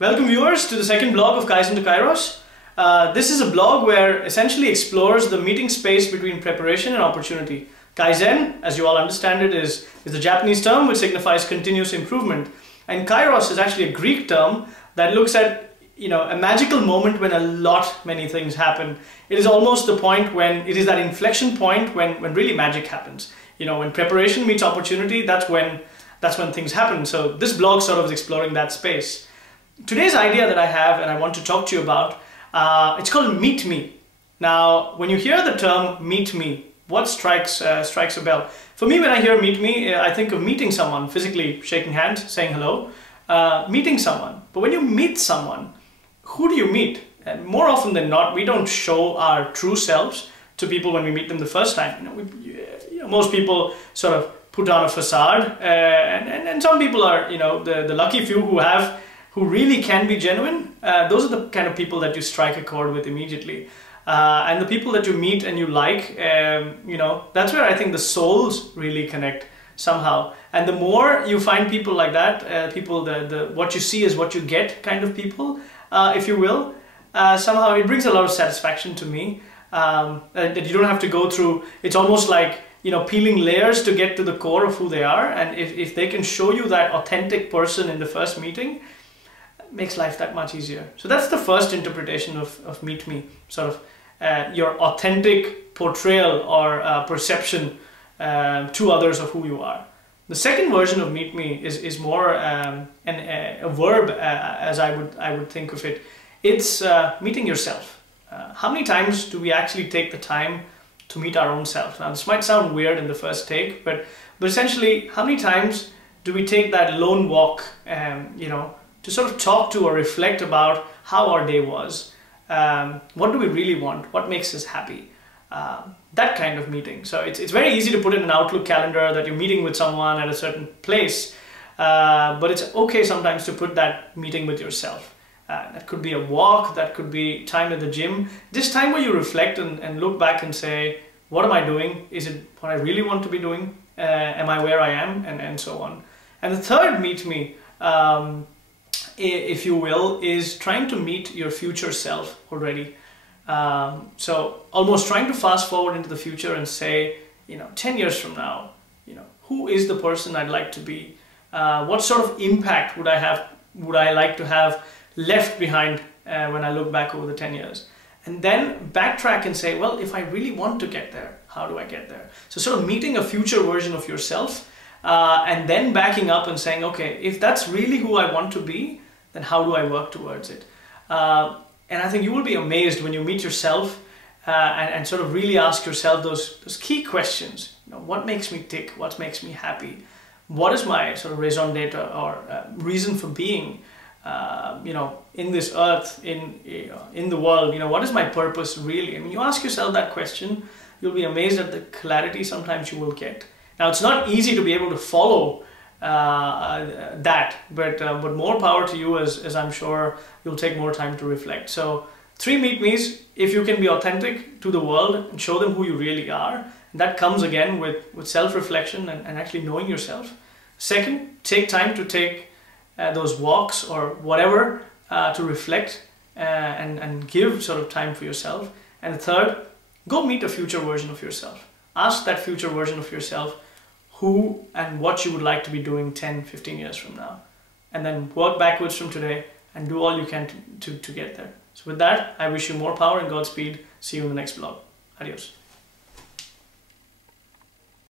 Welcome viewers to the second blog of KAIZEN2KAIROS. This is a blog where essentially explores the meeting space between preparation and opportunity. Kaizen, as you all understand it, is the Japanese term which signifies continuous improvement. And Kairos is actually a Greek term that looks at a magical moment when many things happen. It is almost the point when it is that inflection point when really magic happens. When preparation meets opportunity, that's when things happen. So this blog sort of is exploring that space. Today's idea that I have and I want to talk to you about, it's called Meet Me. Now, when you hear the term Meet Me, what strikes a bell? For me, when I hear Meet Me, I think of meeting someone, physically shaking hands, saying hello, meeting someone. But when you meet someone, who do you meet? And more often than not, we don't show our true selves to people when we meet them the first time. Most people sort of put on a facade, and some people are, the lucky few who really can be genuine. Those are the kind of people that you strike a chord with immediately. And the people that you meet and you like, that's where I think the souls really connect somehow. And the more you find people like that, people, what you see is what you get kind of people, if you will, somehow it brings a lot of satisfaction to me. That you don't have to go through, it's almost like, peeling layers to get to the core of who they are. And if they can show you that authentic person in the first meeting, it makes life that much easier. So that's the first interpretation of Meet Me, sort of your authentic portrayal or perception to others of who you are. The second version of Meet Me is more a verb, as I would think of it. It's meeting yourself. How many times do we actually take the time to meet our own self? Now, this might sound weird in the first take, but essentially, how many times do we take that lone walk, to sort of talk to or reflect about how our day was? What do we really want? What makes us happy? That kind of meeting. So it's very easy to put in an Outlook calendar that you're meeting with someone at a certain place, but it's okay sometimes to put that meeting with yourself. That could be a walk, that could be time at the gym. This time where you reflect and look back and say, what am I doing? Is it what I really want to be doing? Am I where I am? And so on. And the third Meet Me, if you will, is trying to meet your future self already. So almost trying to fast forward into the future and say, 10 years from now, who is the person I'd like to be? What sort of impact would I like to have left behind when I look back over the 10 years? And then backtrack and say, well, if I really want to get there, how do I get there? So sort of meeting a future version of yourself, and then backing up and saying, okay, if that's really who I want to be, then how do I work towards it? And I think you will be amazed when you meet yourself and sort of really ask yourself those key questions. What makes me tick? What makes me happy? What is my sort of raison d'etre or reason for being? In this earth, in the world, what is my purpose really? I mean, you ask yourself that question, you'll be amazed at the clarity sometimes you will get. Now, it's not easy to be able to follow that, but more power to you, as I'm sure you'll take more time to reflect. So 3 Meet Me's, if you can be authentic to the world and show them who you really are, and that comes again with self-reflection and actually knowing yourself. Second, take time to take those walks or whatever to reflect and give sort of time for yourself. And the third, go meet a future version of yourself. Ask that future version of yourself who and what you would like to be doing 10, 15 years from now. And then work backwards from today and do all you can to get there. So with that, I wish you more power and Godspeed. See you in the next vlog. Adios.